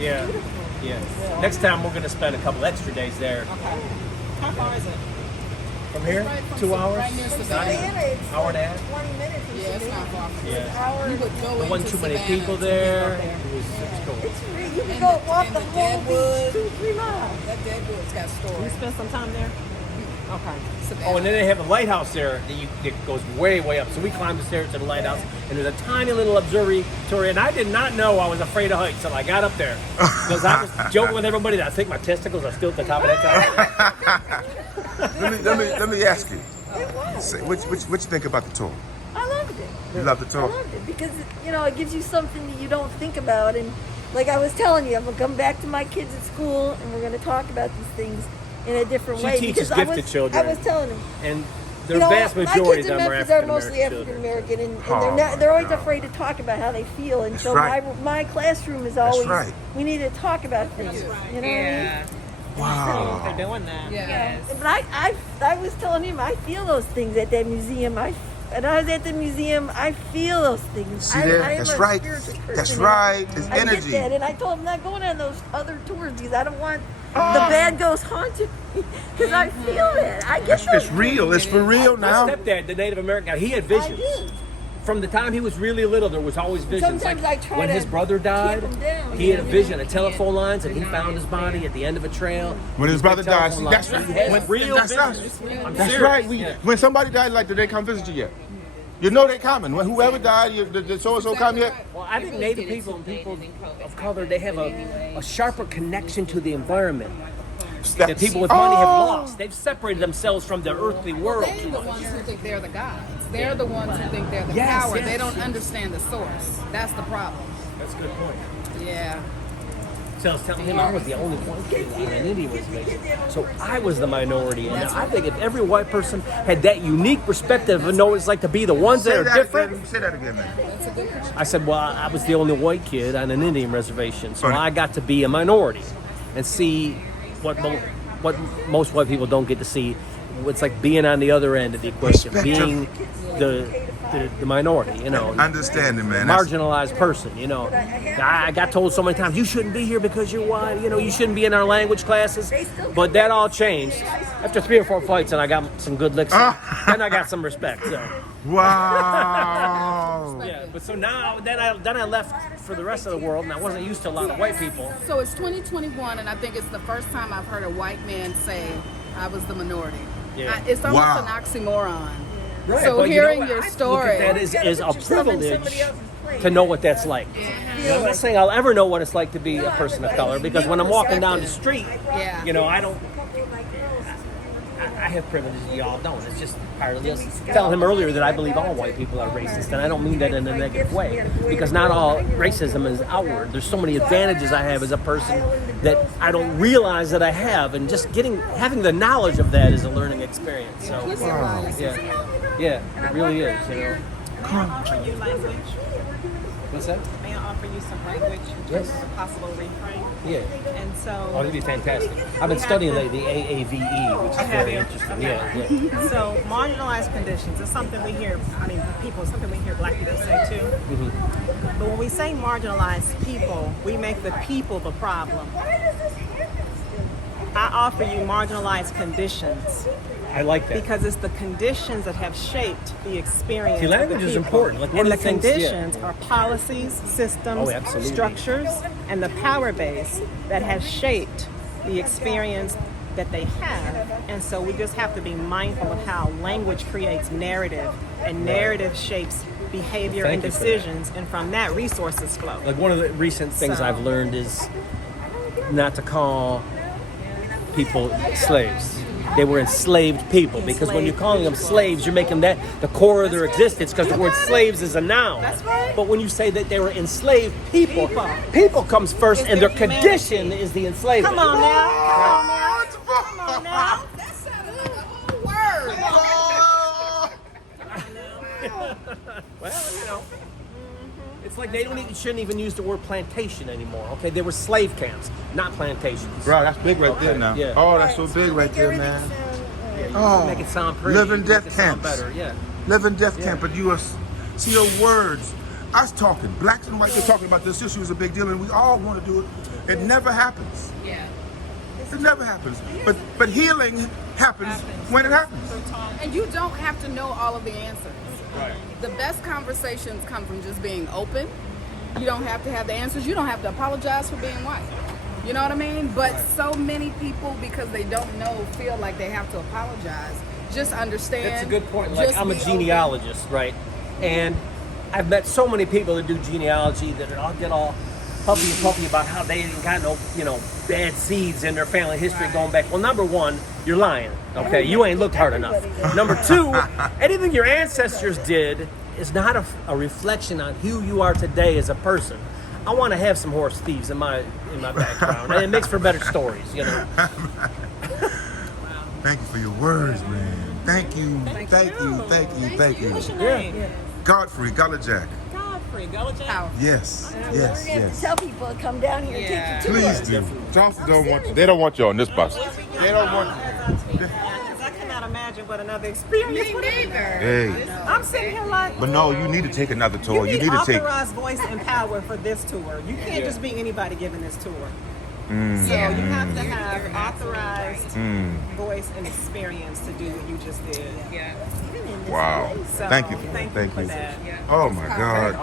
Yeah. beautiful. Yeah. Next time we're going to spend a couple extra days there. Okay. How far is it? From here? Right from 2 hours? right near Not Savannah. even. It's Hour and a like half? 20 minutes. from Yeah, it's Savannah. not far from Yeah. here. An hour. You would go There wasn't into too many Savannah people to there. get up there. It's cool. It's free. You can And go the- walk and the the whole Deadwood. beach 2-3 miles. That Deadwood's got You stories. spend some time there? Okay. Oh, and then they have a lighthouse there that goes way, way up. So we climbed the stairs to the lighthouse, and there's a tiny little observatory. And I did not know I was afraid of heights until I got up there. Because I was joking with everybody that I think my testicles are still at the top of that tower. Let me ask you. It was. Say, what you think about the tour? I loved it. You love the I tour? loved it because, it gives you something that you don't think about. And like I was telling you, I'm going to come back to my kids at school and we're going to talk about these things in a different She way. teaches because gifted children. I was telling them. And the vast majority my of kids them in are Memphis are African mostly American African children. American, and Oh, they're always my God. afraid to talk about how they feel. And That's so right. my classroom is always, right. we need to talk about things. You know what I mean? Wow. They're doing that. Yeah. But I was telling him I feel those things at that museum. And I was at the museum. I feel those things. See there? I am That's a right. spiritual person, That's and right. It's I energy. get that, and I told him not going on those other tours because I don't want the bad ghosts haunting me because I feel it. I get those. It's real. It's for real My now. stepdad, the Native American guy, he had I visions. do. From the time he was really little, there was always visions. Sometimes I try when to his brother died, keep him down, he had a you know? vision of telephone lines, and he found his body at the end of a trail. When his brother died, see, Telephone that's lines. right. He has real That's visions. us. I'm That's serious. right. Yeah. When somebody died, like, did they come visit you yet? You know they coming. When whoever died, did so-and-so come yet? Well, I think Native people and people of color, they have a sharper connection to the environment that people with money have lost. They've separated themselves from the earthly world They're too the much. ones who think they're the gods. They're the ones who think they're the Yes, power. yes. They don't understand the source. That's the problem. That's a good point. Yeah. So I was telling him I was the only one kid on an Indian reservation. So I was the minority. And I think if every white person had that unique perspective and know what it's like to be the ones that are different. Say that again, man. I said, well, I was the only white kid on an Indian reservation. So I got to be a minority and see what most white people don't get to see. It's like being on the other end of the equation, being the minority, Understanding, man. That's- marginalized person, I got told so many times, you shouldn't be here because you're white, you shouldn't be in our language classes. But that all changed after 3 or 4 fights, and I got some good licks. Then I got some respect. So. Wow. Yeah, but so now, then I left for the rest of the world, and I wasn't used to a lot of white people. So it's 2021, and I think it's the first time I've heard a white man say, I was the minority. Yeah. It's almost Wow. an oxymoron. Right, So but hearing what? your I look at story. that is a privilege to know what that's like. Yeah. I'm not saying I'll ever know what it's like to be a person of color, because when I'm walking down the street, Yeah. I don't. I have privileges y'all don't. It's just part of this. Telling him earlier that I believe all white people are racist, and I don't mean that in a negative way, because not all racism is outward. There's so many advantages I have as a person that I don't realize that I have, and just having the knowledge of that is a learning experience. So, yeah, it really is. May I offer you language? What's that? May I offer you some language in terms Yes. of a possible reframe? Yeah. And so, Oh, that'd be fantastic. I've been studying the AAVE, which is very interesting. Yeah. so marginalized conditions is something we hear, something we hear black people say too. But when we say marginalized people, we make the people the problem. I offer you marginalized conditions I like that. because it's the conditions that have shaped the experience. See, language of the is people. important. Like, one and of the the things- yeah. conditions are policies, systems, Oh, absolutely. structures, and the power base that has shaped the experience that they have. And so we just have to be mindful of how language creates narrative, and narrative shapes behavior Thank and you for that. decisions, and from that resources flow. Like, one of the recent things So- I've learned is not to call people slaves. They were enslaved people, because when you're calling them slaves, you're making that the core of their existence, because the word slaves is a noun. That's right. But when you say that they were enslaved people comes first, and their their humanity. condition is the enslavement. Come on now. Come on now. That sounded like a whole word. Well, it's like they shouldn't even use the word plantation anymore. Okay, they were slave camps, not plantations. Bro, that's big right there Okay, now. yeah. Oh, that's so big right there, man. Oh, Make it sound pretty. live and Make death it sound camps. better, yeah. Live and death camp, but you are, see your words us talking, blacks and whites are talking about this issue is a big deal, and we all want to do it. It never happens. Yeah. It never happens. But healing happens when it happens. And you don't have to know all of the answers. Right. The best conversations come from just being open. You don't have to have the answers. You don't have to apologize for being white. You know what I mean? But so many people, because they don't know, feel like they have to apologize. Just understand. That's a good point. Like, just I'm a be genealogist, right? And I've met so many people that do genealogy that all get all huffy and puffy about how they ain't got no, bad seeds in their family history going back. Well, number one, you're lying. Okay, you ain't looked hard enough. Number two, anything your ancestors did is not a reflection on who you are today as a person. I want to have some horse thieves in my background, and it makes for better stories, Thank you for your words, man. Thank you. What's your name? Godfrey Gullah JaC. Godfrey GeeChee Gullah JaC. Yes. We're gonna have to tell people to come down here and take you to Please do. Charleston don't want you. They don't want you on this bus. They don't want you. I cannot imagine what another experience would be. Hey. I'm sitting here like, But no, you need to take another tour. you You need need to take. authorized voice and power for this tour. You can't just be anybody giving this tour. So you have to have authorized voice and experience to do what you just did. Wow. So Thank you. thank you for that. Oh my God.